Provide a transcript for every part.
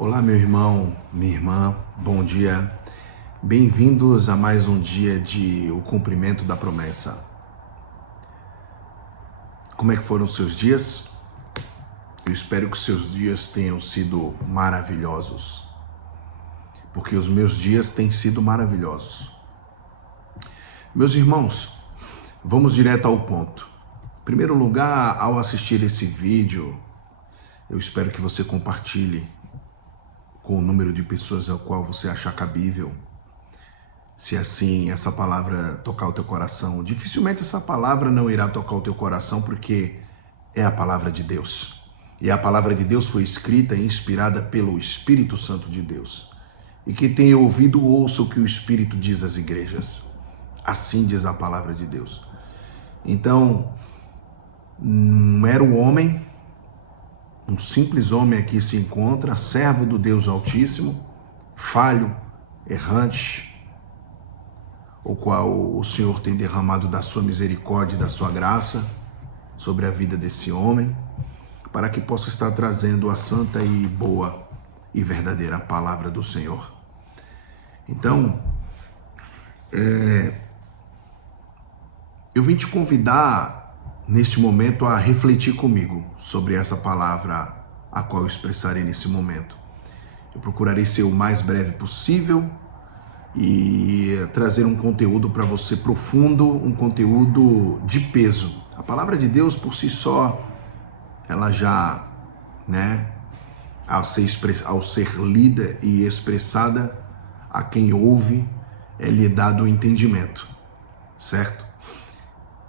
Olá, meu irmão, minha irmã, bom dia. Bem-vindos a mais um dia de O Cumprimento da Promessa. Como é que foram os seus dias? Eu espero que os seus dias tenham sido maravilhosos, porque os meus dias têm sido maravilhosos. Meus irmãos, vamos direto ao ponto. Em primeiro lugar, ao assistir esse vídeo, eu espero que você compartilhe com o número de pessoas ao qual você achar cabível. Se assim essa palavra tocar o teu coração, dificilmente essa palavra não irá tocar o teu coração, porque é a palavra de Deus. E a palavra de Deus foi escrita e inspirada pelo Espírito Santo de Deus. E quem tem ouvido, ouça o que o Espírito diz às igrejas. Assim diz a palavra de Deus. Então, um mero homem, um simples homem aqui se encontra, servo do Deus Altíssimo, falho, errante, o qual o Senhor tem derramado da sua misericórdia e da sua graça sobre a vida desse homem, para que possa estar trazendo a santa e boa e verdadeira palavra do Senhor. Então, eu vim te convidar neste momento a refletir comigo sobre essa palavra a qual eu expressarei nesse momento. Eu procurarei ser o mais breve possível e trazer um conteúdo para você profundo, um conteúdo de peso. A palavra de Deus por si só, ela já, ao ser lida e expressada, a quem ouve, lhe dado o entendimento, certo?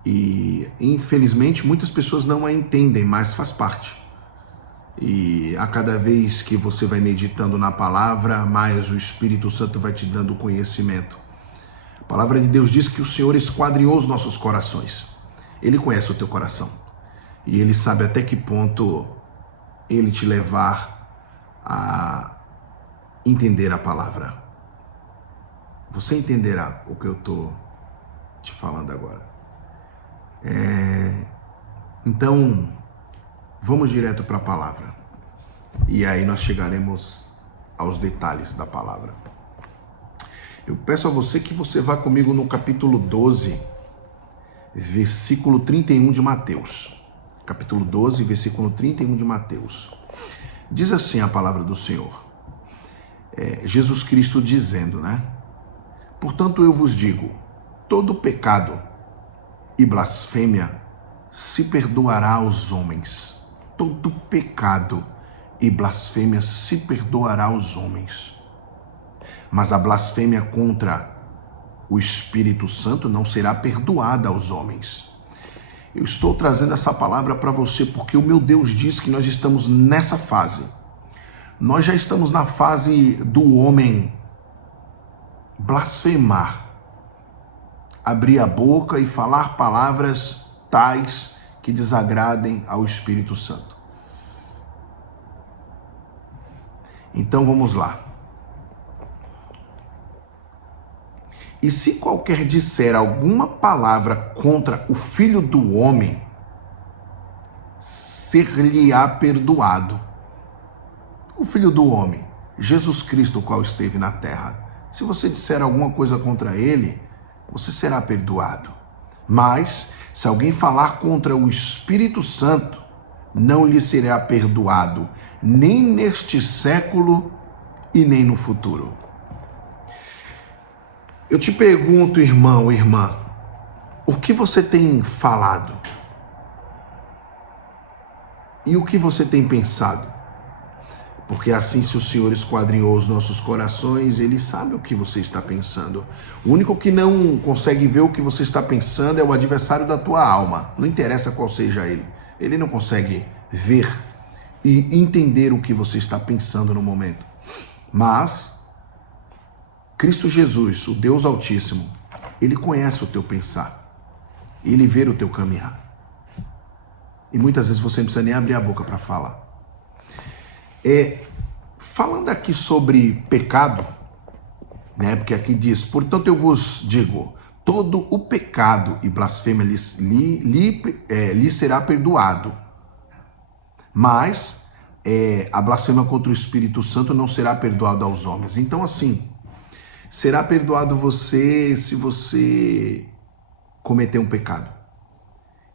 E infelizmente muitas pessoas não a entendem, mas faz parte. E a cada vez que você vai meditando na palavra, mais o Espírito Santo vai te dando conhecimento. A palavra de Deus diz que o Senhor esquadrinhou os nossos corações. Ele conhece o teu coração. E Ele sabe até que ponto Ele te levar a entender a palavra. Você entenderá o que eu estou te falando agora. Então, vamos direto para a palavra. E aí nós chegaremos aos detalhes da palavra. Eu peço a você que você vá comigo no capítulo 12, versículo 31 de Mateus. Capítulo 12, versículo 31 de Mateus. Diz assim a palavra do Senhor. Jesus Cristo dizendo, Portanto eu vos digo, todo pecado e blasfêmia se perdoará aos homens. Todo pecado e blasfêmia se perdoará aos homens. Mas a blasfêmia contra o Espírito Santo não será perdoada aos homens. Eu estou trazendo essa palavra para você porque o meu Deus diz que nós estamos nessa fase. Nós já estamos na fase do homem blasfemar, abrir a boca e falar palavras tais que desagradem ao Espírito Santo. Então vamos lá. E se qualquer disser alguma palavra contra o Filho do Homem, ser-lhe-á perdoado. O Filho do Homem, Jesus Cristo, o qual esteve na terra. Se você disser alguma coisa contra ele, você será perdoado. Mas, se alguém falar contra o Espírito Santo, não lhe será perdoado, nem neste século e nem no futuro. Eu te pergunto, irmão, irmã, o que você tem falado? E o que você tem pensado? Porque assim, se o Senhor esquadrinhou os nossos corações, Ele sabe o que você está pensando. O único que não consegue ver o que você está pensando é o adversário da tua alma. Não interessa qual seja ele. Ele não consegue ver e entender o que você está pensando no momento. Mas Cristo Jesus, o Deus Altíssimo, Ele conhece o teu pensar. Ele vê o teu caminhar. E muitas vezes você não precisa nem abrir a boca para falar. Falando aqui sobre pecado, porque aqui diz, portanto eu vos digo, todo o pecado e blasfêmia lhe será perdoado, mas a blasfêmia contra o Espírito Santo não será perdoado aos homens. Então, assim, será perdoado você se você cometer um pecado.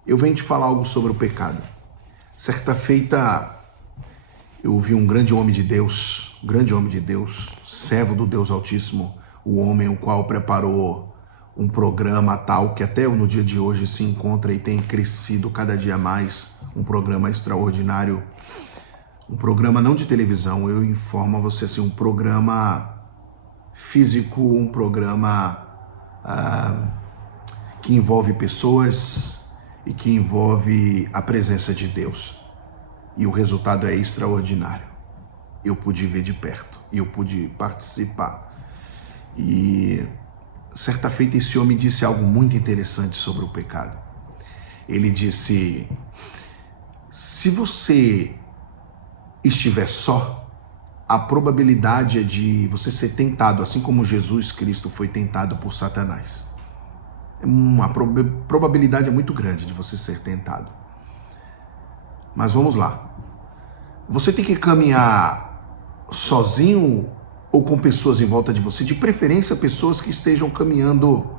Eu venho te falar algo sobre o pecado. Certa feita, eu ouvi um grande homem de Deus, servo do Deus Altíssimo, o homem o qual preparou um programa tal que até no dia de hoje se encontra e tem crescido cada dia mais, um programa extraordinário, um programa não de televisão, eu informo a você assim, um programa físico, um programa que envolve pessoas e que envolve a presença de Deus. E o resultado é extraordinário. Eu pude ver de perto e eu pude participar. E certa feita esse homem disse algo muito interessante sobre o pecado. Ele disse: se você estiver só, a probabilidade é de você ser tentado, assim como Jesus Cristo foi tentado por Satanás. Uma probabilidade é muito grande de você ser tentado. Mas vamos lá. Você tem que caminhar sozinho ou com pessoas em volta de você, de preferência pessoas que estejam caminhando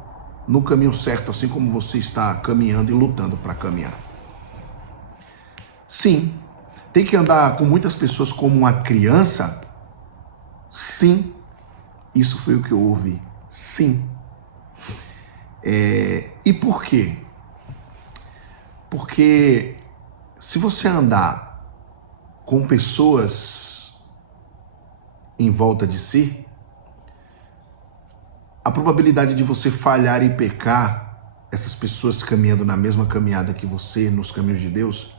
no caminho certo, assim como você está caminhando e lutando para caminhar. Sim. Tem que andar com muitas pessoas como uma criança? Sim. Isso foi o que eu ouvi. Sim. E por quê? Porque se você andar com pessoas em volta de si, a probabilidade de você falhar e pecar, essas pessoas caminhando na mesma caminhada que você, nos caminhos de Deus,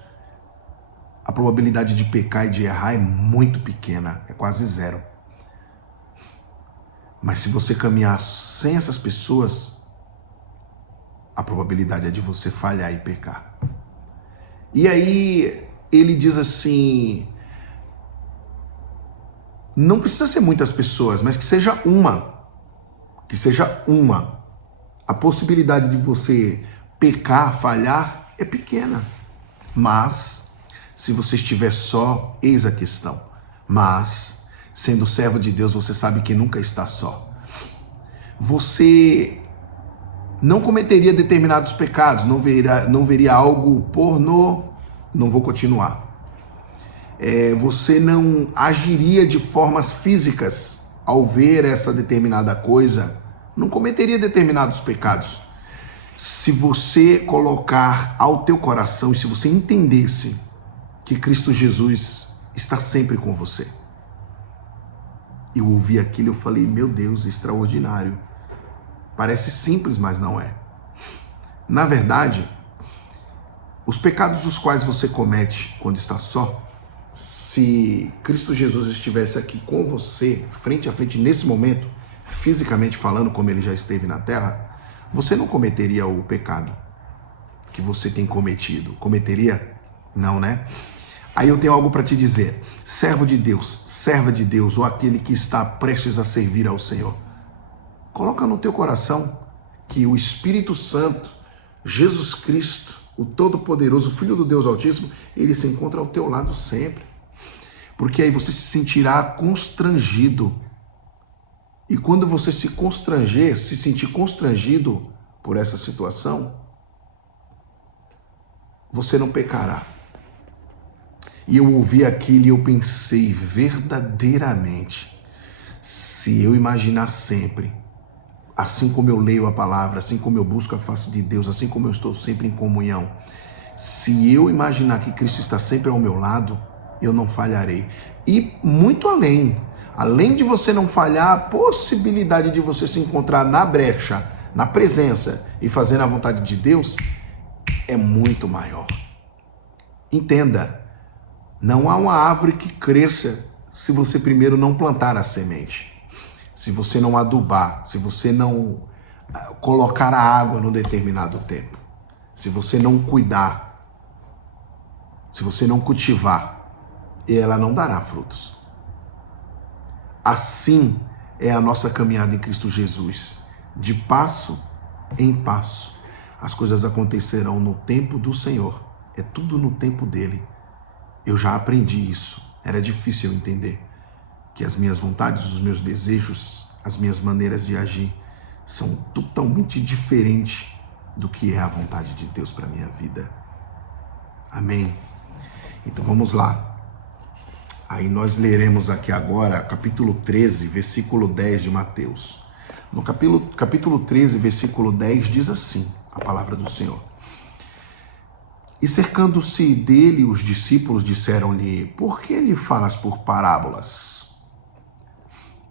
a probabilidade de pecar e de errar é muito pequena, é quase zero. Mas se você caminhar sem essas pessoas, a probabilidade é de você falhar e pecar. E aí ele diz assim, não precisa ser muitas pessoas, mas que seja uma. Que seja uma. A possibilidade de você pecar, falhar, é pequena. Mas se você estiver só, eis a questão. Mas, sendo servo de Deus, você sabe que nunca está só. Você não cometeria determinados pecados, não veria algo pornô, não vou continuar. Você não agiria de formas físicas ao ver essa determinada coisa, não cometeria determinados pecados. Se você colocar ao teu coração e se você entendesse que Cristo Jesus está sempre com você. Eu ouvi aquilo e eu falei, meu Deus, extraordinário. Parece simples, mas não é. Na verdade, os pecados os quais você comete quando está só, se Cristo Jesus estivesse aqui com você, frente a frente, nesse momento, fisicamente falando, como ele já esteve na terra, você não cometeria o pecado que você tem cometido. Cometeria? Não, né? Aí eu tenho algo para te dizer. Servo de Deus, serva de Deus, ou aquele que está prestes a servir ao Senhor, coloca no teu coração que o Espírito Santo, Jesus Cristo, o Todo-Poderoso, Filho do Deus Altíssimo, ele se encontra ao teu lado sempre. Porque aí você se sentirá constrangido. E quando você se sentir constrangido por essa situação, você não pecará. E eu ouvi aquilo e eu pensei verdadeiramente, se eu imaginar sempre, assim como eu leio a palavra, assim como eu busco a face de Deus, assim como eu estou sempre em comunhão, se eu imaginar que Cristo está sempre ao meu lado, eu não falharei. E muito além de você não falhar, a possibilidade de você se encontrar na brecha, na presença e fazendo a vontade de Deus é muito maior. Entenda, não há uma árvore que cresça se você primeiro não plantar a semente. Se você não adubar, se você não colocar a água num determinado tempo, se você não cuidar, se você não cultivar, ela não dará frutos. Assim é a nossa caminhada em Cristo Jesus. De passo em passo, as coisas acontecerão no tempo do Senhor. É tudo no tempo dele. Eu já aprendi isso. Era difícil eu entender que as minhas vontades, os meus desejos, as minhas maneiras de agir são totalmente diferentes do que é a vontade de Deus para a minha vida. Amém? Então vamos lá. Aí nós leremos aqui agora capítulo 13, versículo 10 de Mateus. No capítulo 13, versículo 10 diz assim, a palavra do Senhor. E cercando-se dele, os discípulos disseram-lhe: por que lhe falas por parábolas?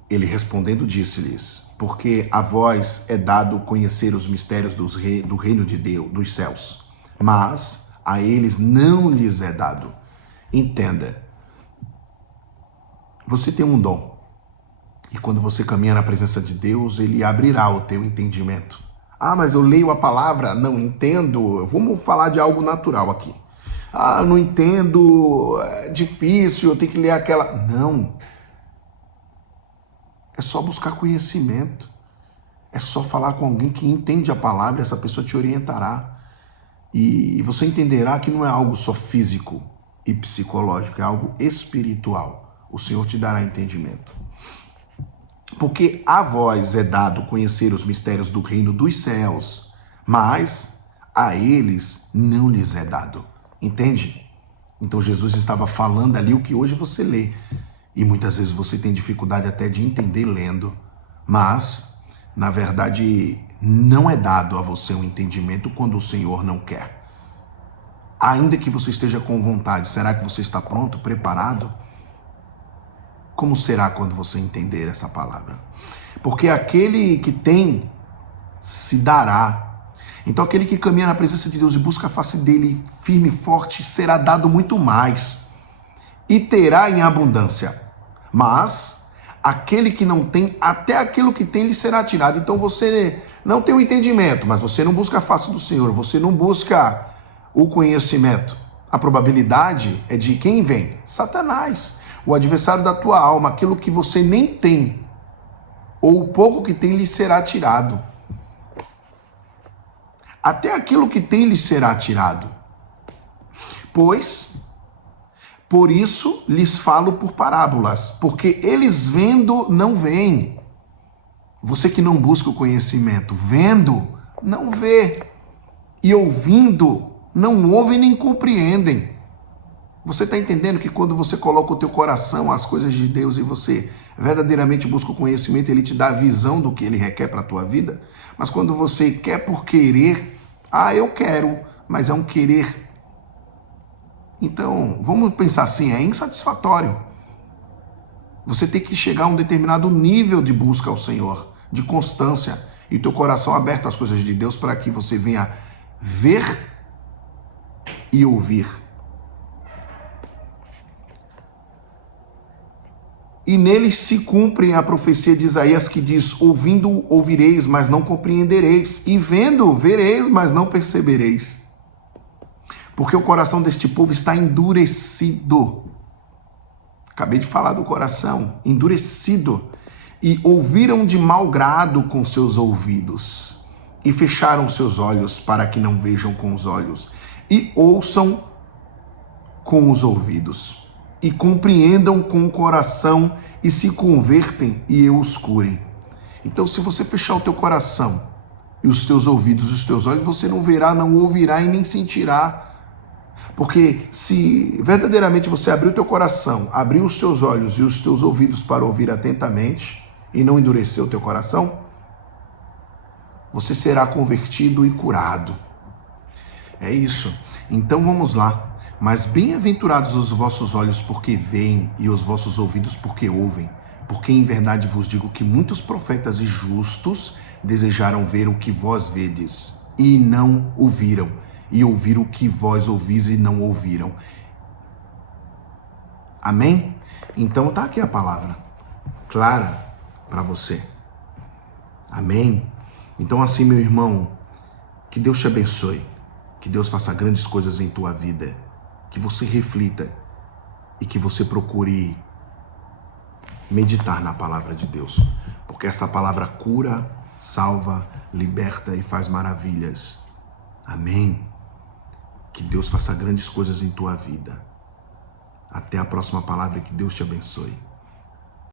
Ele respondendo disse-lhes: porque a vós é dado conhecer os mistérios do reino de Deus, dos céus, mas a eles não lhes é dado. Entenda, você tem um dom, e quando você caminha na presença de Deus, ele abrirá o teu entendimento. Ah, mas eu leio a palavra, não entendo. Vamos falar de algo natural aqui. Ah, eu não entendo, é difícil, eu tenho que ler aquela... Não. É só buscar conhecimento. É só falar com alguém que entende a palavra, essa pessoa te orientará. E você entenderá que não é algo só físico e psicológico, é algo espiritual. O Senhor te dará entendimento. Porque a vós é dado conhecer os mistérios do reino dos céus, mas a eles não lhes é dado. Entende? Então Jesus estava falando ali o que hoje você lê. E muitas vezes você tem dificuldade até de entender lendo. Mas, na verdade, não é dado a você um entendimento quando o Senhor não quer. Ainda que você esteja com vontade, será que você está pronto, preparado? Como será quando você entender essa palavra? Porque aquele que tem, se dará. Então aquele que caminha na presença de Deus e busca a face dele firme e forte, será dado muito mais. E terá em abundância. Mas aquele que não tem, até aquilo que tem lhe será tirado. Então você não tem o entendimento, mas você não busca a face do Senhor, você não busca o conhecimento. A probabilidade é de quem vem? Satanás. O adversário da tua alma, aquilo que você nem tem, ou o pouco que tem lhe será tirado. Até aquilo que tem lhe será tirado. Pois, por isso lhes falo por parábolas, porque eles vendo não veem. Você que não busca o conhecimento, vendo, não vê. E ouvindo, não ouvem nem compreendem. Você está entendendo que quando você coloca o teu coração às coisas de Deus e você verdadeiramente busca o conhecimento, ele te dá a visão do que ele requer para a tua vida? Mas quando você quer por querer, eu quero, mas é um querer. Então, vamos pensar assim, é insatisfatório. Você tem que chegar a um determinado nível de busca ao Senhor, de constância, e teu coração aberto às coisas de Deus para que você venha ver e ouvir. E neles se cumpre a profecia de Isaías que diz: ouvindo ouvireis, mas não compreendereis, e vendo vereis, mas não percebereis. Porque o coração deste povo está endurecido. Acabei de falar do coração, endurecido. E ouviram de mau grado com seus ouvidos, e fecharam seus olhos para que não vejam com os olhos, e ouçam com os ouvidos, e compreendam com o coração, e se convertem, e eu os cure. Então, se você fechar o teu coração, e os teus ouvidos, os teus olhos, você não verá, não ouvirá e nem sentirá. Porque se verdadeiramente você abrir o teu coração, abrir os teus olhos e os teus ouvidos para ouvir atentamente, e não endurecer o teu coração, você será convertido e curado. É isso. Então vamos lá. Mas bem-aventurados os vossos olhos porque veem e os vossos ouvidos porque ouvem. Porque em verdade vos digo que muitos profetas e justos desejaram ver o que vós vedes e não o viram, e ouvir o que vós ouvis e não ouviram. Amém? Então tá aqui a palavra clara para você. Amém? Então assim, meu irmão, que Deus te abençoe, que Deus faça grandes coisas em tua vida, que você reflita e que você procure meditar na palavra de Deus, porque essa palavra cura, salva, liberta e faz maravilhas. Amém? Que Deus faça grandes coisas em tua vida. Até a próxima palavra, que Deus te abençoe.